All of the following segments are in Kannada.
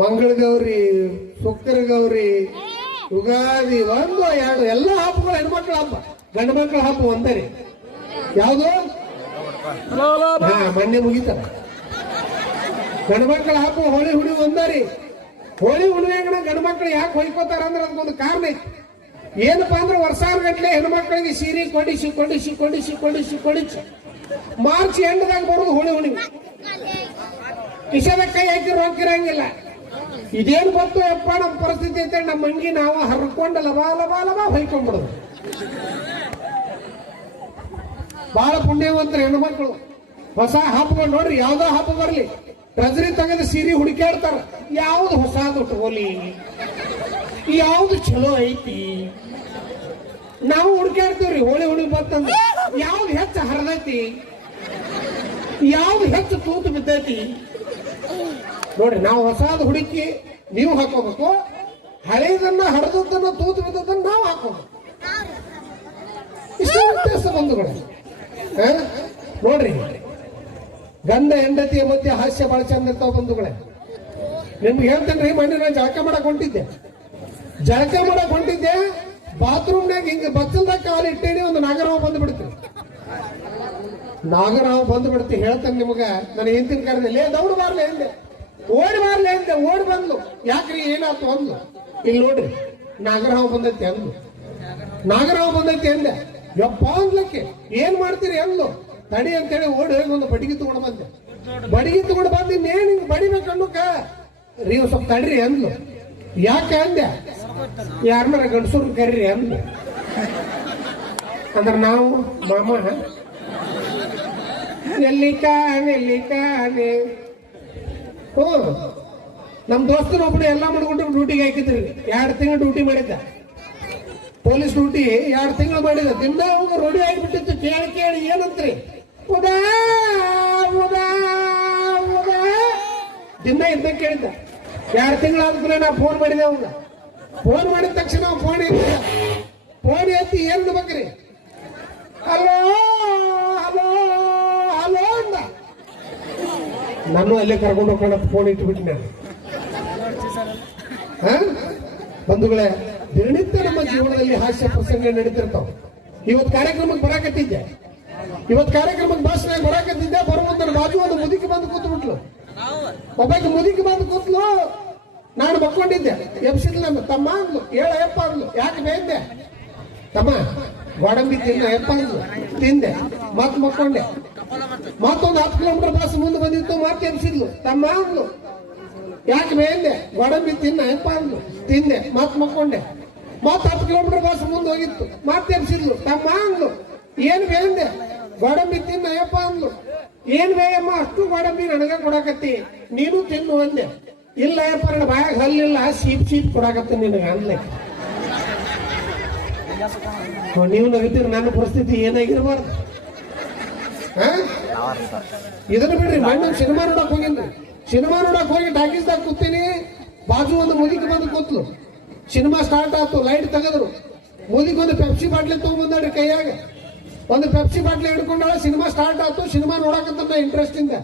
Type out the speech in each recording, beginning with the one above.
ಮಂಗಳ ಗೌರಿ, ಶುಕ್ರ ಗೌರಿ, ಯುಗಾದಿ, ಒಂದು ಎರಡು ಎಲ್ಲ ಹಬ್ಬಗಳು ಹೆಣ್ಮಕ್ಳ ಹಬ್ಬ. ಗಂಡು ಮಕ್ಕಳ ಹಬ್ಬ ಒಂದೇ ರೀ. ಯಾವುದು? ಮೊನ್ನೆ ಮುಗಿತಾರ. ಗಂಡು ಮಕ್ಕಳ ಹಬ್ಬ ಹೋಳಿ ಹುಣ್ಣಿಮೆ ಒಂದೇ ರೀ. ಹೋಳಿ ಹುಣ್ಣಿಮೆಗಣ ಗಂಡು ಮಕ್ಕಳು ಯಾಕೆ ಹೊಯ್ಕೋತಾರ ಅಂದ್ರೆ ಅದಕ್ಕೊಂದು ಕಾರಣ ಐತಿ. ಏನಪ್ಪಾ ಅಂದ್ರೆ ವರ್ಷಾರು ಗಂಟ್ಲೆ ಹೆಣ್ಮಕ್ಳಿಗೆ ಸೀರೆ ಕೊಡಿಸಿ ಕೊಡಿಸಿ ಕೊಡಿಸಿ ಕೊಡಿಸಿ ಕೊಡಿಸಿ ಮಾರ್ಚ್ ಎಂಡದಾಗ ಬರೋದು ಹೋಳಿ ಹುಣ್ಣಿಮೆ. ಕಿಶದ ಕೈ ಹಾಕಿರೋ ಹೋಗಿರಂಗಿಲ್ಲ. ಇದೇನು ಗೊತ್ತು ಯಪ್ಪ ನಮ್ಮ ಪರಿಸ್ಥಿತಿ ಐತೆ, ನಮ್ಮ ಮಂಗಿ ನಾವು ಹರ್ಕೊಂಡು ಲಬಾ ಲಬಾ ಲಬಾ ಹೊಯ್ಕೊಂಡ್ಬಿಡೋದು. ಬಹಳ ಪುಣ್ಯವಂತರು ಹೆಣ್ಮಕ್ಳು. ಹೊಸ ಹಬ್ಬಗಳು ನೋಡ್ರಿ, ಯಾವ್ದೋ ಹಬ್ಬ ಬರ್ಲಿ ಟ್ರೆಜರಿ ತೆಗೆದು ಸೀರೆ ಹುಡುಕಾಡ್ತಾರ. ಯಾವ್ದು ಹೊಸದು ಉಟ್ಕೋಲಿ, ಯಾವ್ದು ಚಲೋ ಐತಿ ನಾವು ಹುಡುಕಾಡ್ತೀವ್ರಿ. ಹೋಳಿ ಹುಡುಗಿ ಬಂತಂದ್ರೆ ಯಾವ್ದು ಹೆಚ್ಚು ಹರಿದೈತಿ, ಯಾವ್ದು ಹೆಚ್ಚು ತೂತು ಬಿದ್ದೈತಿ ನೋಡ್ರಿ. ನಾವು ಹೊಸದು ಹುಡುಕಿ ನೀವು ಹಾಕೋಬೇಕು, ಹಳೆಯದನ್ನ ಹರಿದದ್ದನ್ನ ತೂತು ಬಿದ್ದದನ್ನ ನಾವು ಹಾಕೋಬೇಕು. ಇಷ್ಟು ವ್ಯತ್ಯಾಸ ಬಂಧುಗಳು. ನೋಡ್ರಿ, ಗಂಡ ಹೆಂಡತಿಯ ಮಧ್ಯೆ ಹಾಸ್ಯ ಬಹಳ ಚಂದ ಇರ್ತಾವ ಬಂಧುಗಳೇ. ನಿಮ್ಗೆ ಹೇಳ್ತೇನ್ರಿ, ಮೊನ್ನೆ ನಾನು ಜಳಕ ಮಾಡಕ್ ಹೊಂಟಿದ್ದೆ. ಬಾತ್ರೂಮ್ನಾಗ ಹಿಂಗ ಬಚ್ಚಲ್ದಾಗ ಕಾಲು ಇಟ್ಟೇನಿ, ಒಂದು ನಾಗರಾವ್ ಬಂದ್ಬಿಡ್ತೀವಿ. ಹೇಳ್ತೇನೆ ನಿಮಗ. ನಾನು ಹೆಂಡತಿನ ಕರೆದಿಲ್ಲ, ದೌಡ್ ಬಾರ್ಲೆ ಎಂದೆ, ಓಡಿ ಬಾರ್ಲೆ ಎಂದೆ. ಓಡಿ ಬಂದ್ಲು. ಯಾಕ್ರಿ ಏನಾಯ್ತು ಅಂದ್ಲು. ಇಲ್ಲಿ ನೋಡ್ರಿ, ನಾಗರಾವ್ ಬಂದೈತಿ ಅಂದೆ. ಯಪ್ಪ ಅಂದ್ಲಕ್ಕೆ, ಏನ್ ಮಾಡ್ತೀರಿ ಅಂದ್ಲು. ತಡಿ ಅಂತೇಳಿ ಓಡಿ ಹೋಗಿ ಒಂದು ಬಡಿಗೆ ತಗೊಂಡು ಬಂದೆ. ಇನ್ನೇನು ಹಿಂಗ್ ಬಡಿಬೇಕನ್ನೋಕ ರೀ ಸ್ವಲ್ಪ ತಡ್ರಿ ಅಂದ್ಲು. ಯಾಕೆ ಅಂದೆ, ಯಾರನ್ನಾರ ಗಂಡಸೂರ್ ಕರೀರಿ ಅಂದ್ಲು. ಅಂದ್ರೆ ನಾವು ಮಾಮ ಎಲ್ಲಿ ಕಾಣೆ ನಮ್ ದೋಸ್ತರು ಒಬ್ಬರು ಎಲ್ಲ ಮಾಡ್ಕೊಂಡು ಡ್ಯೂಟಿಗೆ ಹಾಕಿದ್ರಿ. 2 ತಿಂಗಳು ಡ್ಯೂಟಿ ಮಾಡಿದ್ದ, ಪೊಲೀಸ್ ಡ್ಯೂಟಿ 2 ತಿಂಗಳು ಮಾಡಿದ. ದಿನ ಅವಾಗ ರೂಢಿ ಆಗಿಬಿಟ್ಟಿತ್ತು. ಕೇಳಿ ಏನಂತ್ರಿ, ಉದಾ ದಿನ ಇದ್ದ ಕೇಳಿದ್ದ. 2 ತಿಂಗಳಾದ್ಮೇಲೆ ನಾ ಫೋನ್ ಮಾಡಿದೆ ಅವಾಗ. ಫೋನ್ ಮಾಡಿದ ತಕ್ಷಣ ಫೋನ್ ಎತ್ತಿ ಏನ್ ಬೇಕ್ರಿ, ಹಲೋ ಅಂದ. ನಾನು ಅಲ್ಲೇ ಕರ್ಕೊಂಡು ಹೋಗೋಣ ಫೋನ್ ಇಟ್ಬಿಟ್ಟು ನಾನು. ಬಂಧುಗಳೇ, ದಿನನಿತ್ಯ ನಮ್ಮ ಜೀವನದಲ್ಲಿ ಹಾಸ್ಯ ಪ್ರಸಂಗ ನಡೀತಿರ್ತಾವ. ಇವತ್ತು ಕಾರ್ಯಕ್ರಮಕ್ಕೆ ಭಾಷಣ ಬರಾಕತ್ತಿದ್ದೆ. ಬರುವಂತ ಬಾಜು ಒಂದು ಮುದುಕಿ ಬಂದು ಕೂತ್ಬಿಟ್ಲು. ಒಬ್ಬಾಕಿ ಮುದುಕಿ ಬಂದು ಕೂತ್ಲು. ನಾನು ಮಕ್ಕೊಂಡಿದ್ದೆ. ಎಬ್ಸಿದ್ಲು ನಮ್ಮ ತಮ್ಮ ಅಂದ್ಲು. ಹೇಳಪ್ಪ ಅಂದ್ಲು. ಯಾಕೆ ಬೇಯ್ದೆ ತಮ್ಮ, ಗೋಡಂಬಿ ತಿನ್ನ ಎಪ್ಪ ಅಂದ್ಲು. ತಿಂದೆ, ಮತ್ ಮಕ್ಕೊಂಡೆ. ಮತ್ತೊಂದು 10 ಕಿಲೋಮೀಟರ್ ಬಸ್ ಮುಂದೆ ಬಂದಿತ್ತು. ಮತ್ತೆ ಎಬ್ಸಿದ್ಲು. ತಮ್ಮ ಅಂದ್ಲು. ಯಾಕೆ ಬೇಯ್ದೆ, ಗೋಡಂಬಿ ತಿನ್ನ ಎಪ್ಪ ಅಂದ್ಲು. ತಿಂದೆ, ಮತ್ ಮಕ್ಕೊಂಡೆ. ಮತ್ 10 ಕಿಲೋಮೀಟರ್ ಬಸ್ ಮುಂದೆ ಹೋಗಿತ್ತು. ಮತ್ತೆ ಎಬ್ಸಿದ್ಲು. ತಮ್ಮ ಅಂದ್ಲು. ಏನ್ ಬೇಯ್ದೆ, ಗೋಡಂಬಿ ತಿನ್ನ ಯಪ್ಪ ಅಂದ್ಲು. ಏನ್ ಬೇಯಮ್ಮ, ಅಷ್ಟು ಗೋಡಂಬಿ ನನಗ ಕೊಡಾಕತ್ತಿ, ನೀನು ತಿನ್ನು ಅಂದೆ. ಇಲ್ಲ ಯಪ್ಪ, ನನ್ನ ಬಾಯಾಗ ಹಲ್ಲಿಲ್ಲ, ಸೀಪ್ ಕೊಡಾಕತ್ತಿ ನಿನಗ ಅಂದ್ಲೆ. ನೀವು ನಗೀತೀರಿ, ನನ್ನ ಪರಿಸ್ಥಿತಿ ಏನಾಗಿರ್ಬಾರ್ದು. ಇದನ್ನ ಬಿಡ್ರಿ. ಮೊನ್ನೆ ಸಿನಿಮಾ ನೋಡಕ್ ಹೋಗಿ ಟಾಕೀಸ್ದಾಗ ಕೂತೀನಿ. ಬಾಜು ಒಂದು ಮುದುಕಿ ಬಂದು ಕೂತ್ಲು. ಸಿನಿಮಾ ಸ್ಟಾರ್ಟ್ ಆಯ್ತು, ಲೈಟ್ ತೆಗೆದ್ರು. ಮುದುಕಿ ಒಂದು ಪೆಪ್ಸಿ ಬಾಟ್ಲಿ ತಗೊಂಡ್ಬಂದಾಡ್ರಿ ಕೈಯಾಗ. ಒಂದು ಪೆಪ್ಸಿ ಬಾಟ್ಲಿ ಹಿಡ್ಕೊಂಡಾಳ. ಸಿನಿಮಾ ಸ್ಟಾರ್ಟ್ ಆಯ್ತು. ಸಿನಿಮಾ ನೋಡಕಂತ ಇಂಟ್ರೆಸ್ಟ್ ಇಂದ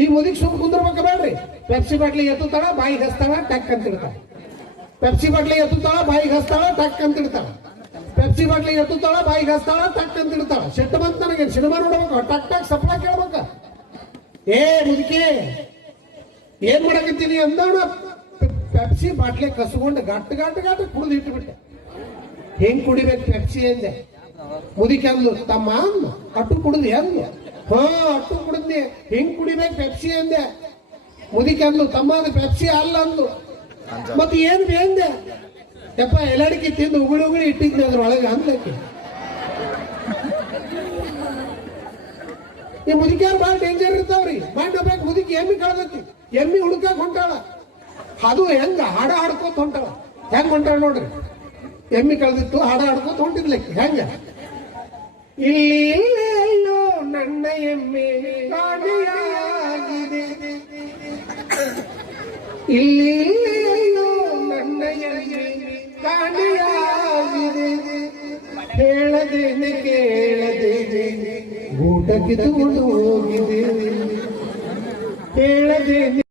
ಈ ಮುದುಕಿ ಸುಮ್ ಕುಂದ್ರಬೇಕ ಬೇಡ್ರಿ. ಪೆಪ್ಸಿ ಬಾಟ್ಲಿ ಎತ್ತುತ್ತಾಳ, ಬಾಯಿಗೆ ಹಸ್ತಾಳ, ಟಕ್ ಅಂತ ಇಡ್ತಾಳ. ಪೆಪ್ಸಿ ಬಾಟ್ಲಿ ಎತ್ತುತ್ತಾಳ, ಬಾಯಿಗೆ ಹಸ್ತಾಳ, ಟಕ್ ಅಂತ ಇಡ್ತಾಳ. ಪೆಪ್ಸಿ ಬಾಟ್ಲಿ ಎತ್ತುತ್ತಾಳ, ಬಾಯಿಗೆ ಹಸ್ತಾಳ, ಟಕ್ ಅಂತ ಇಡ್ತಾಳ. ಶೆಟ್ಟು ಬಂತ ನನಗೆ. ಸಿನಿಮಾ ನೋಡ್ಬೇಕು, ಟಕ್ ಟಕ್ ಸಪ್ಲ ಕೇಳ್ಬೇಕ. ಏ ಮುದುಕಿ, ಏನ್ ಮಾಡಕತ್ತೀನಿ ಅಂದವನ ಪೆಪ್ಸಿ ಬಾಟ್ಲಿ ಕಸ್ಕೊಂಡು ಗಟ್ಟ ಕುಡಿದು ಇಟ್ಟುಬಿಟ್ಟೆ. ಹೆಂಗ್ ಕುಡಿಬೇಕು ಪೆಪ್ಸಿ ಅಂದೆ. ಮುದುಕಿ ಅಂದ್ಲು. ತಮ್ಮ ಅಂದ್ಲು. ಅಟ್ಟು ಕುಡಿದ್ವಿ ಅಂದ್ಲು. ಅಟ್ಟು ಕುಡಿದ್ನಿ. ಹೆಂಗ್ ಕುಡಿಬೇಕು ಪೆಪ್ಸಿ ಅಂದೆ. ಮುದುಕಿ ಅಂದ್ಲು. ತಮ್ಮ ಅದು ಪೆಪ್ಸಿ ಅಲ್ಲ ಅಂದ್ಲು. ಮತ್ತೆ ಏನ್ ಬೇಂದೆ, ಯಪ್ಪ ಎಲ್ಲಡಿಕೆ ತಿಂದು ಉಗುಳಿ ಇಟ್ಟಿದ್ನಿ ಅದ್ರೊಳಗೆ ಅಂದ್ಲಕ್ಕೆ. ಈ ಮುದುಕಿಯಾರು ಭಾಳ ಡೇಂಜರ್ ಇರ್ತಾವ್ರಿ. ಮಾಡ್ಬೇಕು. ಮುದುಕಿ ಎಮ್ಮಿ ಕಳ್ದತಿ. ಎಮ್ಮಿ ಹುಡುಕಾಕ್ ಹೊಂಟಾಳ. ಅದು ಹೆಂಗ ಹಾಡ ಹಾಡ್ಕೋತ ಹೊಂಟಾಳ. ಹೆಂಗ್ ಹೊಂಟಾಳ ನೋಡ್ರಿ. ಎಮ್ಮಿ ಕಳೆದಿತ್ತು, ಹಾಡ ಹಾಡ್ಕೋತ ಹೊಂಟಿದ್ಲಕ್ಕೆ. ಹೆಂಗ, ಇಲ್ಲೋ ನನ್ನ ಎಮ್ಮೆ ಕಾಣೆಯಾಗಿದೆ, ಇಲ್ಲೋ ನನ್ನ ಎಮ್ಮೆ ಕಾಣೆಯಾಗಿದೆ, ಹೇಳದೇನೆ ಕೇಳದೇನೆ ಊಟಕ್ಕೆ ತಗೊಂಡು ಹೋಗಿದೆ, ಹೇಳದೇನೆ